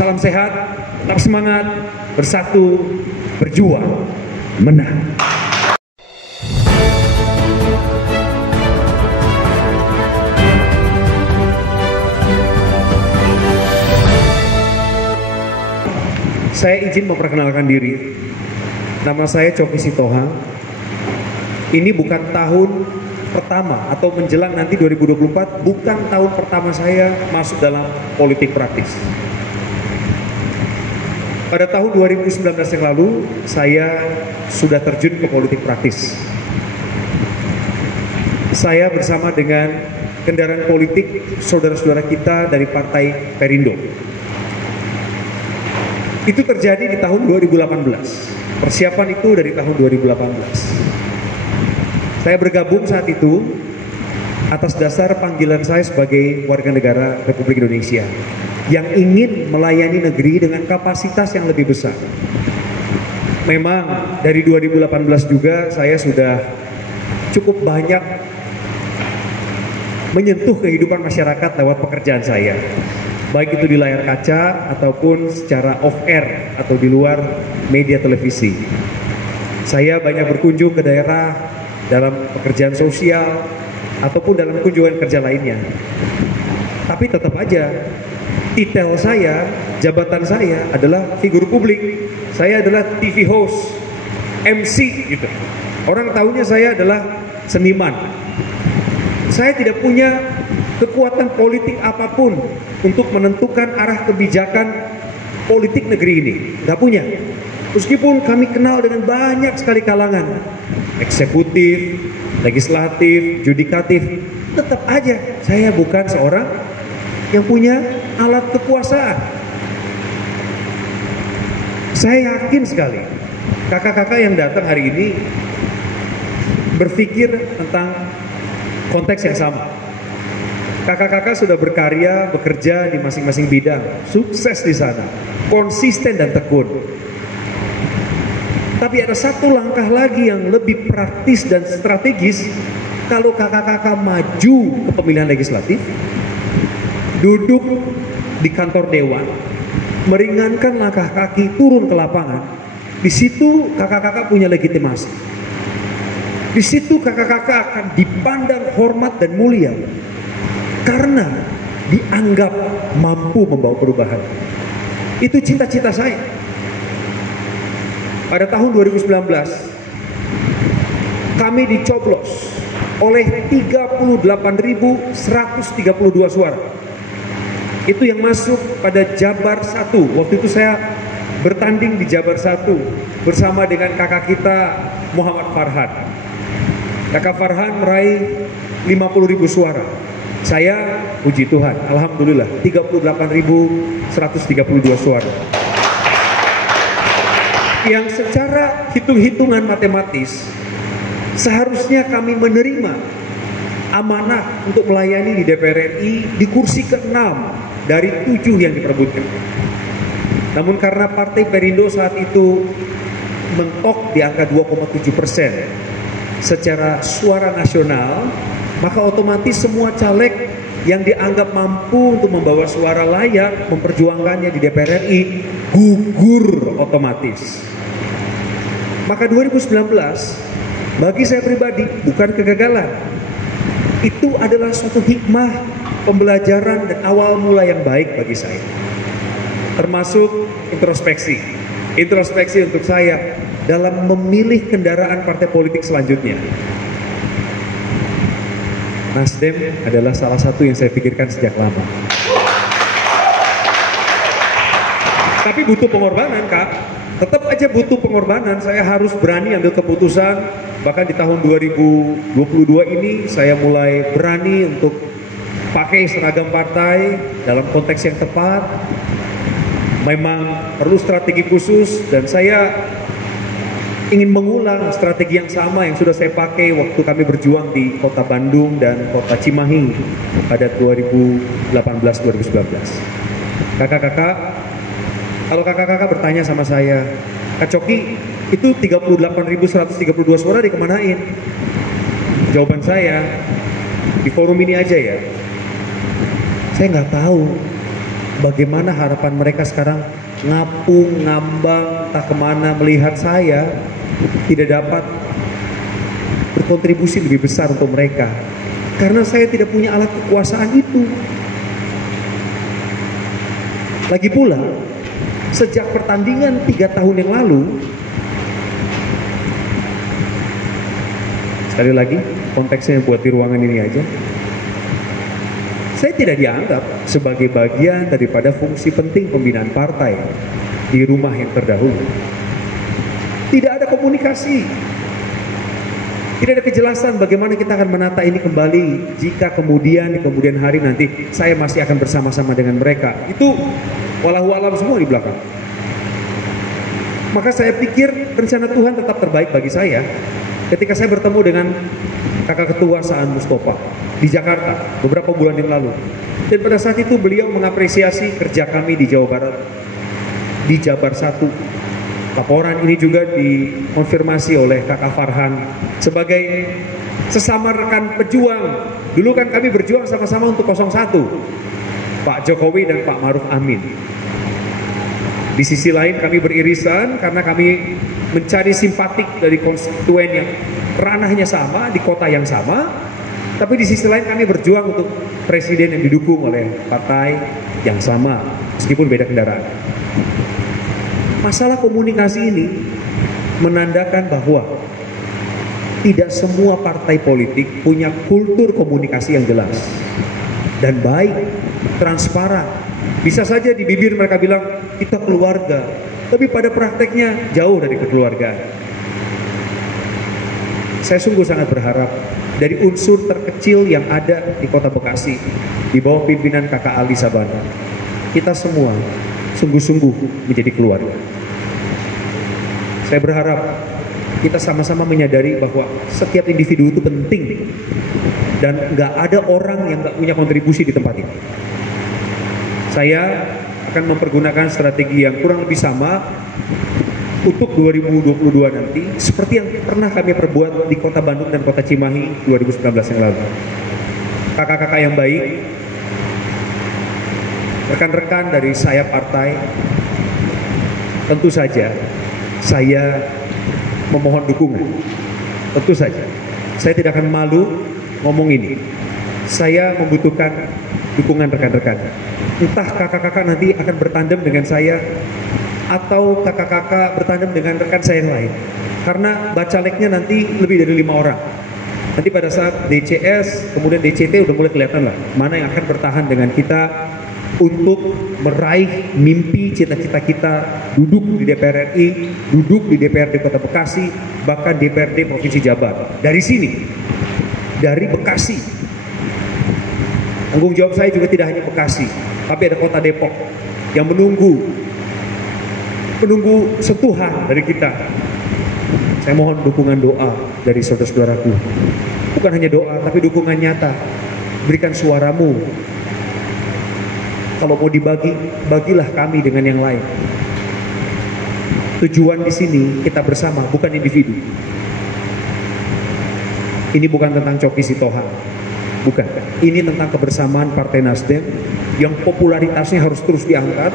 Salam sehat, tetap semangat, bersatu, berjuang, menang. Saya izin memperkenalkan diri. Nama saya Coki Sitohang. Ini bukan tahun pertama atau menjelang nanti 2024, bukan tahun pertama saya masuk dalam politik praktis. Pada tahun 2019 yang lalu, saya sudah terjun ke politik praktis. Saya bersama dengan kendaraan politik saudara-saudara kita dari Partai Perindo. Itu terjadi di tahun 2018. Persiapan itu dari tahun 2018. Saya bergabung saat itu atas dasar panggilan saya sebagai warga negara Republik Indonesia yang ingin melayani negeri dengan kapasitas yang lebih besar. Memang dari 2018 juga saya sudah cukup banyak menyentuh kehidupan masyarakat lewat pekerjaan saya. Baik itu di layar kaca ataupun secara off air atau di luar media televisi. Saya banyak berkunjung ke daerah dalam pekerjaan sosial ataupun dalam kunjungan kerja lainnya. Tapi tetap aja titel saya, jabatan saya adalah figur publik. Saya adalah TV host, MC gitu. Orang tahunya saya adalah seniman. Saya tidak punya kekuatan politik apapun untuk menentukan arah kebijakan politik negeri ini. Gak punya. Meskipun kami kenal dengan banyak sekali kalangan, eksekutif, legislatif, judikatif, tetap aja saya bukan seorang yang punya alat kekuasaan. Saya yakin sekali kakak-kakak yang datang hari ini berpikir tentang konteks yang sama. Kakak-kakak sudah berkarya, bekerja di masing-masing bidang, sukses di sana, konsisten dan tekun. Tapi ada satu langkah lagi yang lebih praktis dan strategis. Kalau kakak-kakak maju ke pemilihan legislatif, duduk di kantor dewan, meringankan langkah kaki, turun ke lapangan, di situ kakak-kakak punya legitimasi. Di situ kakak-kakak akan dipandang hormat dan mulia karena dianggap mampu membawa perubahan. Itu cita-cita saya. Pada tahun 2019 kami dicoblos oleh 38.132 suara. Itu yang masuk pada Jabar 1. Waktu itu saya bertanding di Jabar 1 bersama dengan kakak kita Muhammad Farhan. Kakak Farhan meraih 50.000 suara. Saya, puji Tuhan, alhamdulillah 38.132 suara. Yang secara hitung-hitungan matematis seharusnya kami menerima amanah untuk melayani di DPR RI di kursi ke-6 dari 7 yang diperebutkan. Namun karena Partai Perindo saat itu mentok di angka 2,7% secara suara nasional, maka otomatis semua caleg yang dianggap mampu untuk membawa suara layak memperjuangkannya di DPR RI gugur otomatis. Maka 2019 bagi saya pribadi bukan kegagalan. Itu adalah suatu hikmah, pembelajaran dan awal mula yang baik bagi saya. Termasuk introspeksi. Introspeksi untuk saya dalam memilih kendaraan partai politik selanjutnya. Nasdem adalah salah satu yang saya pikirkan sejak lama. Tapi butuh pengorbanan, Kak. Tetap aja butuh pengorbanan. Saya harus berani ambil keputusan. Bahkan di tahun 2022 ini saya mulai berani untuk pakai seragam partai dalam konteks yang tepat. Memang perlu strategi khusus dan saya ingin mengulang strategi yang sama yang sudah saya pakai waktu kami berjuang di kota Bandung dan kota Cimahi pada 2018-2019. Kakak-kakak, kalau kakak-kakak bertanya sama saya, Kak Coki, itu 38.132 suara dikemanain? Jawaban saya, di forum ini aja ya. Saya nggak tahu. bagaimana harapan mereka sekarang ngapung, ngambang, tak kemana melihat saya tidak dapat berkontribusi lebih besar untuk mereka. Karena saya tidak punya alat kekuasaan itu. Lagi pula, sejak pertandingan 3 tahun yang lalu, sekali lagi konteksnya buat di ruangan ini aja, saya tidak dianggap sebagai bagian daripada fungsi penting pembinaan partai di rumah yang terdahulu. Tidak ada komunikasi, tidak ada kejelasan bagaimana kita akan menata ini kembali jika kemudian di kemudian hari nanti saya masih akan bersama-sama dengan mereka. Itu walau alam semua di belakang. Maka saya pikir rencana Tuhan tetap terbaik bagi saya ketika saya bertemu dengan kakak ketua Saan Mustafa di Jakarta beberapa bulan yang lalu. Dan pada saat itu beliau mengapresiasi kerja kami di Jawa Barat, di Jabar 1. Laporan ini juga dikonfirmasi oleh kakak Farhan sebagai sesama rekan pejuang. Dulu kan kami berjuang sama-sama untuk 01, Pak Jokowi dan Pak Maruf Amin. Di sisi lain kami beririsan karena kami mencari simpatik dari konstituen yang ranahnya sama, di kota yang sama. Tapi di sisi lain kami berjuang untuk presiden yang didukung oleh partai yang sama, meskipun beda kendaraan. Masalah komunikasi ini menandakan bahwa tidak semua partai politik punya kultur komunikasi yang jelas dan baik, transparan. Bisa saja di bibir mereka bilang kita keluarga, tapi pada prakteknya jauh dari kekeluargaan. Saya sungguh sangat berharap dari unsur terkecil yang ada di Kota Bekasi di bawah pimpinan Kakak Ali Sabana, kita semua sungguh-sungguh menjadi keluarga. Saya berharap kita sama-sama menyadari bahwa setiap individu itu penting dan nggak ada orang yang nggak punya kontribusi di tempat ini. Saya akan mempergunakan strategi yang kurang lebih sama untuk 2022 nanti, seperti yang pernah kami perbuat di Kota Bandung dan Kota Cimahi 2019 yang lalu. Kakak-kakak yang baik, rekan-rekan dari sayap partai, tentu saja saya memohon dukungan. Tentu saja saya tidak akan malu ngomong ini. Saya membutuhkan dukungan rekan-rekan. Entah kakak-kakak nanti akan bertandem dengan saya atau kakak-kakak bertandem dengan rekan saya yang lain. Karena bacaleknya nanti lebih dari 5 orang. Nanti pada saat DCS, kemudian DCT udah mulai kelihatan lah mana yang akan bertahan dengan kita untuk meraih mimpi cita-cita kita duduk di DPR RI, duduk di DPRD Kota Bekasi, bahkan DPRD Provinsi Jabar. Dari sini, dari Bekasi. Tanggung jawab saya juga tidak hanya Bekasi, tapi ada Kota Depok yang menunggu sentuhan dari kita. Saya mohon dukungan doa dari saudara-saudaraku. Bukan hanya doa, tapi dukungan nyata. Berikan suaramu. Kalau mau dibagi, bagilah kami dengan yang lain. Tujuan di sini kita bersama, bukan individu. Ini bukan tentang Coki Sitohang, bukan. Ini tentang kebersamaan Partai Nasdem yang popularitasnya harus terus diangkat,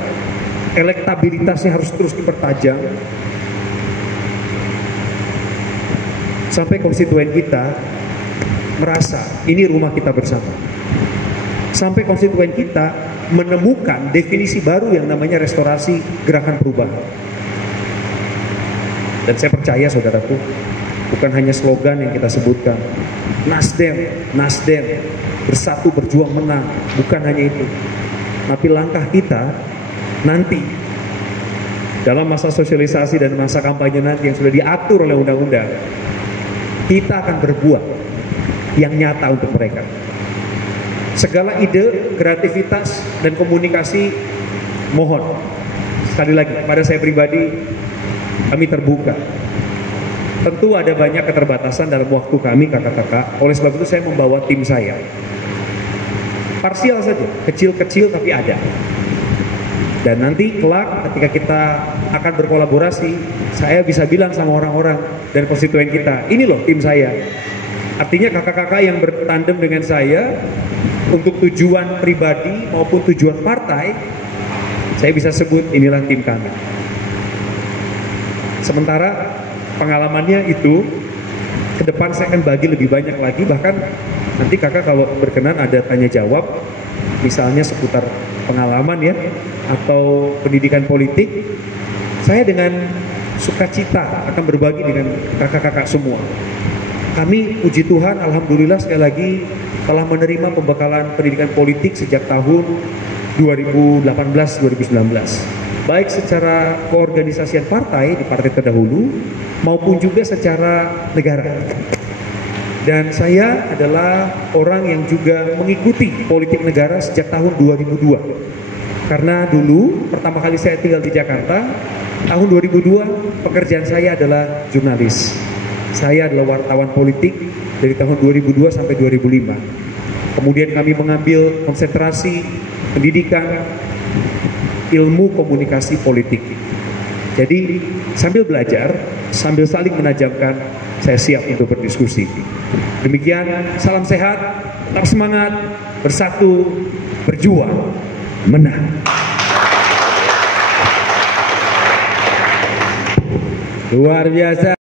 elektabilitasnya harus terus dipertajam, sampai konstituen kita merasa ini rumah kita bersama. Sampai konstituen kita menemukan definisi baru yang namanya restorasi gerakan perubahan. Dan saya percaya saudaraku, bukan hanya slogan yang kita sebutkan, Nasdem, Nasdem, bersatu berjuang menang, bukan hanya itu. Tapi langkah kita nanti dalam masa sosialisasi dan masa kampanye nanti yang sudah diatur oleh undang-undang, kita akan berbuat yang nyata untuk mereka. Segala ide, kreativitas, dan komunikasi mohon. Sekali lagi, pada saya pribadi, kami terbuka. Tentu ada banyak keterbatasan dalam waktu kami kakak-kakak. Oleh sebab itu saya membawa tim saya. Parsial saja, kecil-kecil tapi ada. Dan nanti kelak ketika kita akan berkolaborasi, saya bisa bilang sama orang-orang dan konstituen kita, ini loh tim saya. Artinya kakak-kakak yang bertandem dengan saya untuk tujuan pribadi maupun tujuan partai, Saya bisa sebut inilah tim kami. Sementara pengalamannya itu ke depan saya akan bagi lebih banyak lagi, bahkan nanti kakak kalau berkenan ada tanya jawab misalnya seputar pengalaman ya atau pendidikan politik. Saya dengan sukacita akan berbagi dengan kakak-kakak semua. Kami puji Tuhan, alhamdulillah sekali lagi telah menerima pembekalan pendidikan politik sejak tahun 2018-2019. Baik secara keorganisasian partai di partai terdahulu maupun juga secara negara. Dan saya adalah orang yang juga mengikuti politik negara sejak tahun 2002. Karena dulu pertama kali saya tinggal di Jakarta, tahun 2002 pekerjaan saya adalah jurnalis. Saya adalah wartawan politik dari tahun 2002 sampai 2005. Kemudian kami mengambil konsentrasi pendidikan ilmu komunikasi politik. Jadi sambil belajar, sambil saling menajamkan, saya siap untuk berdiskusi. Demikian, salam sehat, tetap semangat, bersatu, berjuang, menang. Luar biasa.